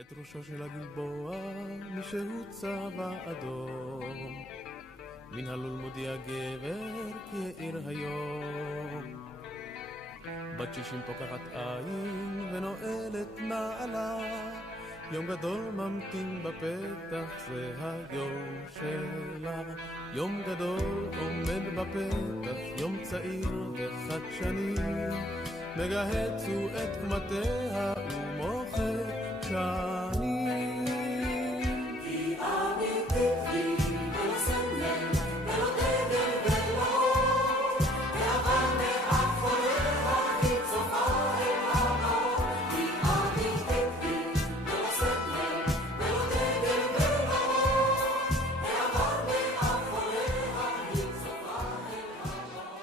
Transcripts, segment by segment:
את ראשו של הגלבוע מישהו צבע אדום, מן הלול מודיע גבר כי העיר היום. בת 60 פוקחת עין ונועלת נעלה, יום גדול ממתין בפתח, זה היום שלה. יום גדול עומד בפתח, יום צעיר וחדשני, מגהץ הוא את קומתיה ומוחק שנים. כי אני תקווי ולא סמל ולא דגל ולא ועבר מאחוריה היא צופה אל האור. כי אני תקווי ולא סמל ולא דגל ולא ועבר מאחוריה היא צופה אל האור.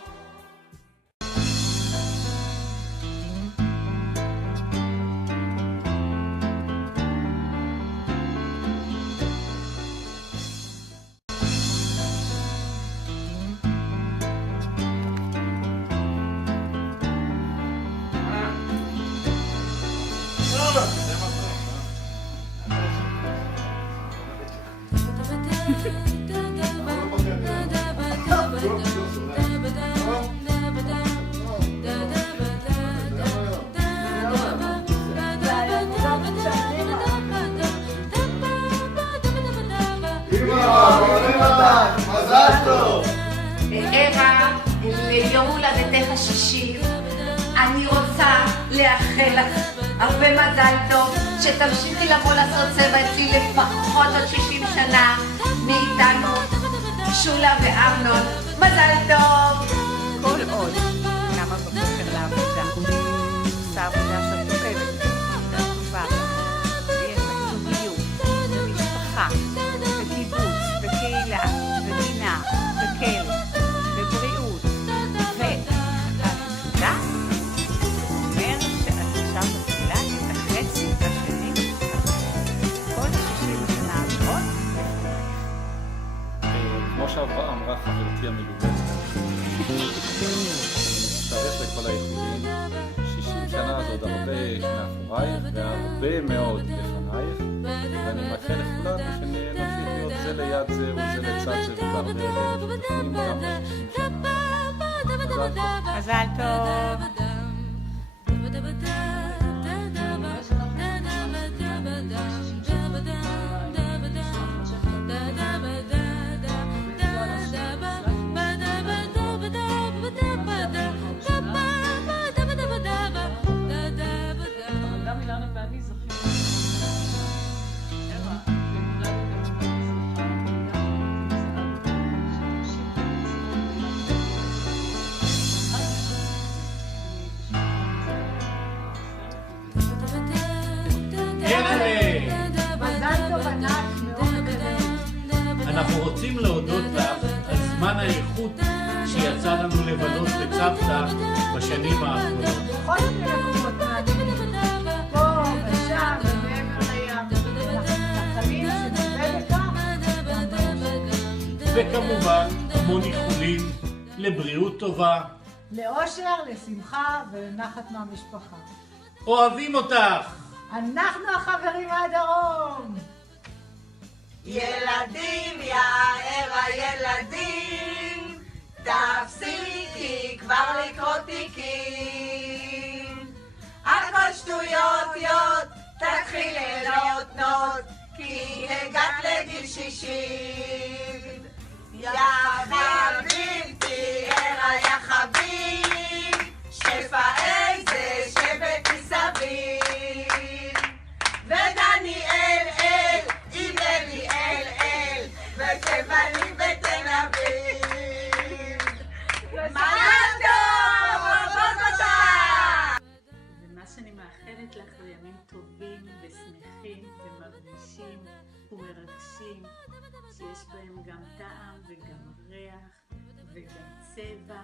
ערה, ליום הולדתך ה-60, אני רוצה לאחל לך הרבה מזל טוב, שתמשיכי לבוא לעשות צבע אצלי לפחות עוד 60 שנה, מאיתנו, שולה ואמנון. מזל טוב! כל עוד קמה בבוקר לעבודה, עושה עבודה שאת אוהבת, טובה, ויש לך זוגיות, ומשפחה, וקיבוץ, וקהילה, וגינה, וכלב, ובריאות, והתודה אומר שאת עכשיו מתחילה את החצי השני כל 60 השנה הבאות. כמו שאמרה חברתי המלובבת, מצטרף לכל האיחולים. 60 שנה זה עוד הרבה מאחורייך והרבה מאוד לפנייך, ואני מאחל לכולנו שנמשיך להיות זה ליד זה וזה לצד זה ובהרבה משותפים גם ב-60 שנה. מזל טוב. מזל טוב. אנחנו רוצים להודות לך על זמן האיכות שיצא לנו לבלות בצוותא בשנים האחרונות. בכל מיני מקומות מעניינים, פה ושם ומעבר לים, לחיים שנראה לכך. וכמובן המון איחולים לבריאות טובה. לאושר, לשמחה ולנחת מהמשפחה. אוהבים אותך! אנחנו החברים מהדרום! ילדים, יא ערה ילדים, תפסיקי כבר לקרוא תיקים. הכל שטויות יוד, תתחיל לנותנות, כי הגעת לגיל 60. יא חביבתי, ערה יא חביב, שפע איזה שבט מסביב. ודניאל אל, עם אליאל אל, ותבלים ותל אביב. מזל טוב, אוהבות אותה! ומה שאני מאחלת לך זה ימים טובים ושמחים ומרגישים ומרגשים, שיש בהם גם טעם וגם ריח וגם צבע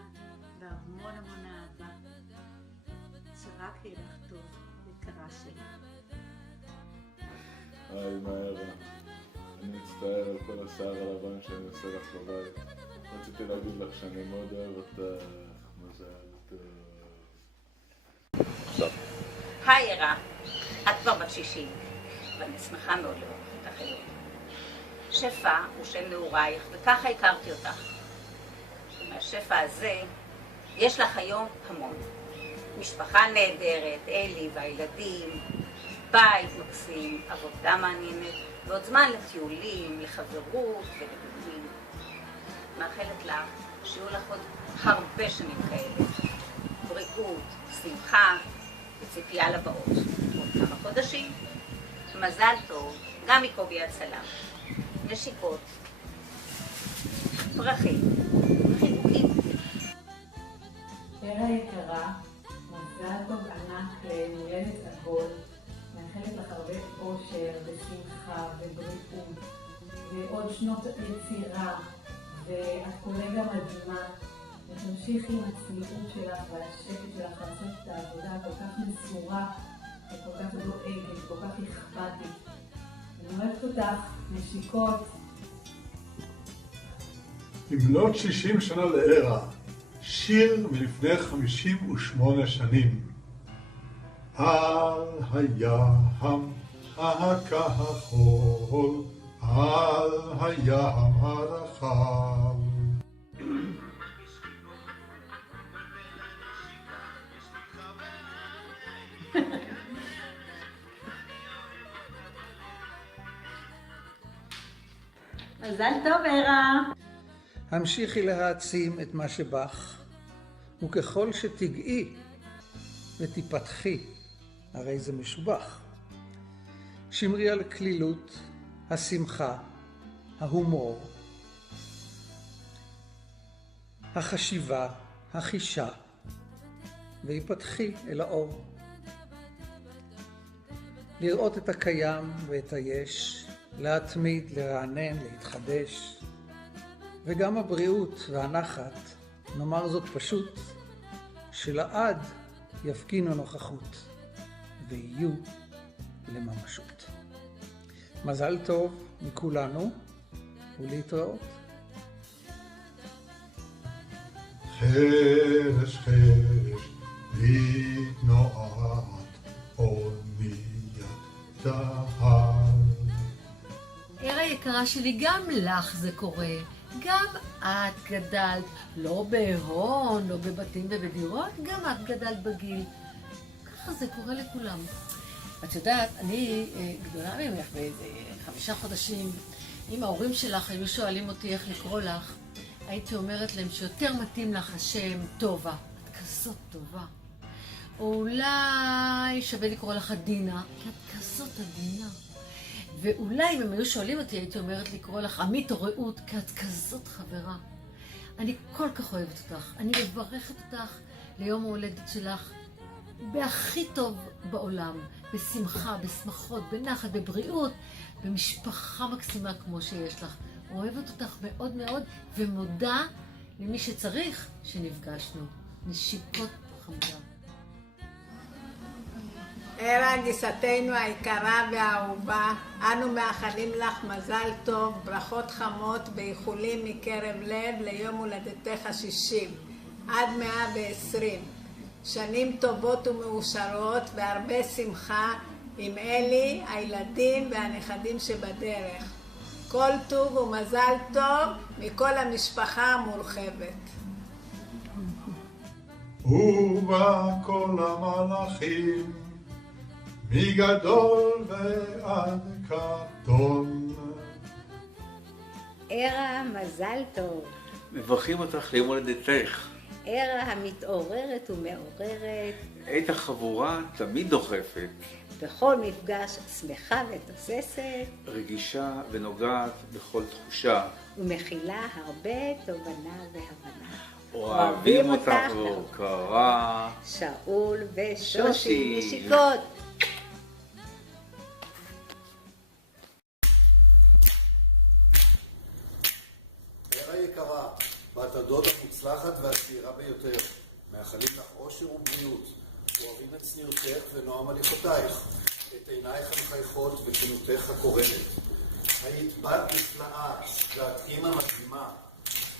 והמון המון אהבה. שרק יהיה לך טוב, יקרה שלי. היי מהרה, אני מצטער על כל השיער הלבן שאני עושה לך בבית. רציתי להגיד לך שאני מאוד אוהב אותך, מזל טוב. היי ערה, את כבר בת 60, ואני שמחה מאוד לראות אותך היום. שפע הוא שם נעורייך, וככה הכרתי אותך. מהשפע הזה יש לך היום המון. משפחה נהדרת, אלי והילדים, בית מקסים, עבודה מעניינת, ועוד זמן לטיולים, לחברות ולבילויים. מאחלת לך שיהיו לך עוד הרבה שנים כאלה. בריאות, שמחה וציפייה לבאות. עוד כמה חודשים. מזל טוב, גם מקובי הצלם. נשיקות, פרחים, חיבוקים. ערה יקרה, מזל טוב ענק למולדת עגול. מאחלת לך הרבה אושר ושמחה ובריאות ועוד שנות יצירה, ואת קולגה מדהימה, ותמשיכי עם הצניעות שלך והשקט שלך לעשות את העבודה כל כך מסורה וכל כך דואגת, כל כך אכפתית. אני אוהבת אותך, נשיקות. במלאת 60 שנה לערה, שיר מלפני 58 שנים. על הים הכחול, על הים הרחב. מזל טוב, ערה. המשיכי להעצים את מה שבך, וככל שתגעי ותיפתחי, הרי זה משובח. שמרי על כלילות, השמחה, ההומור, החשיבה, החישה, ויפתחי אל האור. לראות את הקיים ואת היש, להתמיד, לרענן, להתחדש, וגם הבריאות והנחת, נאמר זאת פשוט, שלעד יפגינו נוכחות ויהיו לממשות. מזל טוב מכולנו ולהתראות. חרש חרש מתנועת אוניית דהר. ערה יקרה שלי, גם לך זה קורה. גם את גדלת, לא בהון, לא בבתים ובדירות, גם את גדלת בגיל. ככה זה קורה לכולם. את יודעת, אני גדולה ממך באיזה 5 חודשים. אם ההורים שלך היו שואלים אותי איך לקרוא לך, הייתי אומרת להם שיותר מתאים לך השם טובה. את כזאת טובה. או אולי שווה לקרוא לך עדינה, כי את כזאת עדינה. ואולי אם הם היו שואלים אותי, הייתי אומרת לקרוא לך עמית או רעות, כי את כזאת חברה. אני כל כך אוהבת אותך. אני מברכת אותך ליום ההולדת שלך בהכי טוב בעולם. בשמחה, בשמחות, בנחת, בבריאות, במשפחה מקסימה כמו שיש לך. אוהבת אותך מאוד מאוד, ומודה למי שצריך שנפגשנו. נשיקות חמודה. ערה גיסתנו היקרה והאהובה, אנו מאחלים לך מזל טוב, ברכות חמות ואיחולים מקרב לב ליום הולדתך ה-60, עד 120. שנים טובות ומאושרות והרבה שמחה עם אלי, הילדים והנכדים שבדרך. כל טוב ומזל טוב מכל המשפחה המורחבת. ובא כל המלאכים מגדול ועד קטון. ערה, מזל טוב. מברכים אותך ליום הולדתך. ערה המתעוררת ומעוררת. עת החבורה תמיד דוחפת. בכל מפגש שמחה ותוססת. רגישה ונוגעת בכל תחושה. ומכילה הרבה תובנה והבנה. אוהבים אותך והוקרה. שאול ושושי, נשיקות. ערה יקרה, בת הדוד המוצלחת והצעירה ביותר, מאחלים לך אושר ובריאות, אוהבים את צניעותך ונועם הליכותייך, את עינייך המחייכות וכנותך הקורנת. היית בת נפלאה ואת אימא מדהימה.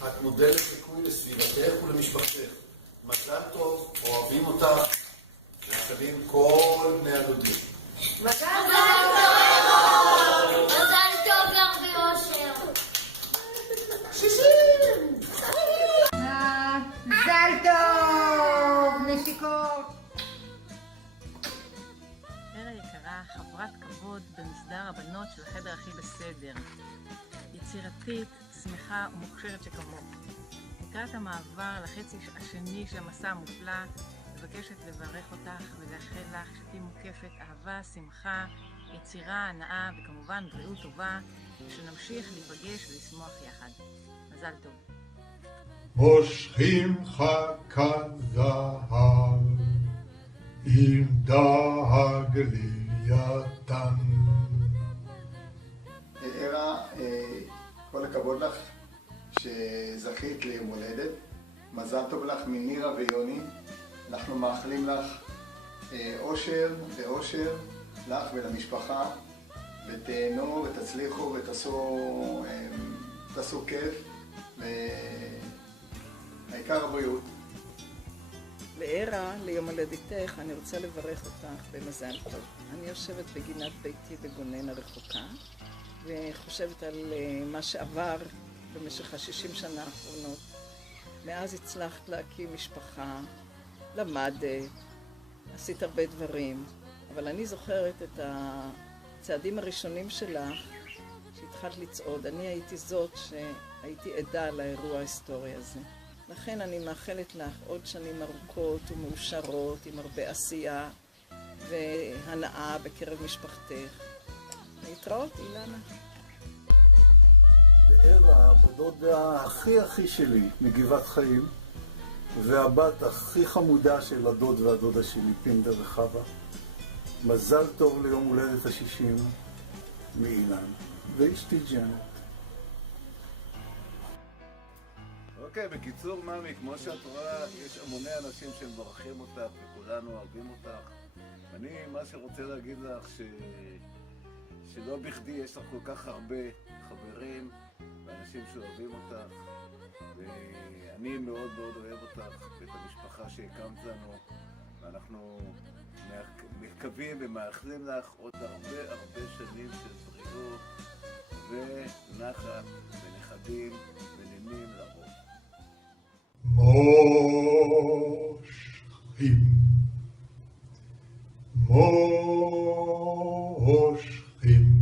את מודלת חיקוי לסביבתך ולמשפחתך. מזל טוב, אוהבים אותך, מאחלים כל בני הדודים. מזל טוב! לעבוד במסדר הבנות של החדר הכי בסדר. יצירתית, שמחה ומוכשרת שכמוך. לקראת המעבר לחצי השני של המסע המופלא, מבקשת לברך אותך ולאחל לך שתהיי מוקפת אהבה, שמחה, יצירה, הנאה וכמובן בריאות טובה, ושנמשיך להיפגש ולשמוח יחד. מזל טוב. מושכים חכת זהב עם דג לוויתן. ערה, כל הכבוד לך שזכית ליום הולדת. מזל טוב לך מנירה ויוני. אנחנו מאחלים לך אושר ואושר לך ולמשפחה, ותהנו ותצליחו ותעשו כיף, העיקר הבריאות. לערה, ליום הולדתך, אני רוצה לברך אותך במזל טוב. אני יושבת בגינת ביתי בגונן הרחוקה, וחושבת על מה שעבר במשך ה-60 שנה האחרונות. מאז הצלחת להקים משפחה, למדת, עשית הרבה דברים, אבל אני זוכרת את הצעדים הראשונים שלך שהתחלת לצעוד. אני הייתי זאת שהייתי עדה לאירוע ההיסטורי הזה. לכן אני מאחלת לך עוד שנים ארוכות ומאושרות עם הרבה עשייה והנאה בקרב משפחתך. להתראות, אילנה. וערה, בדודה הכי שלי מגבעת חיים, והבת הכי חמודה של הדוד והדודה שלי, פינדה וחווה. מזל טוב ליום הולדת ה-60 מאילן ואשתי ג'אנט. אוקיי, בקיצור, ממי, כמו שאת רואה, יש המוני אנשים שמברכים אותך וכולנו אוהבים אותך. אני, מה שרוצה להגיד לך, שלא בכדי יש לך כל כך הרבה חברים ואנשים שאוהבים אותך, ואני מאוד מאוד אוהב אותך ואת המשפחה שהקמת לנו, ואנחנו מקווים ומאחלים לך עוד הרבה שנים של בריאות ונחת ונכדים ונינים לרוב. מושכים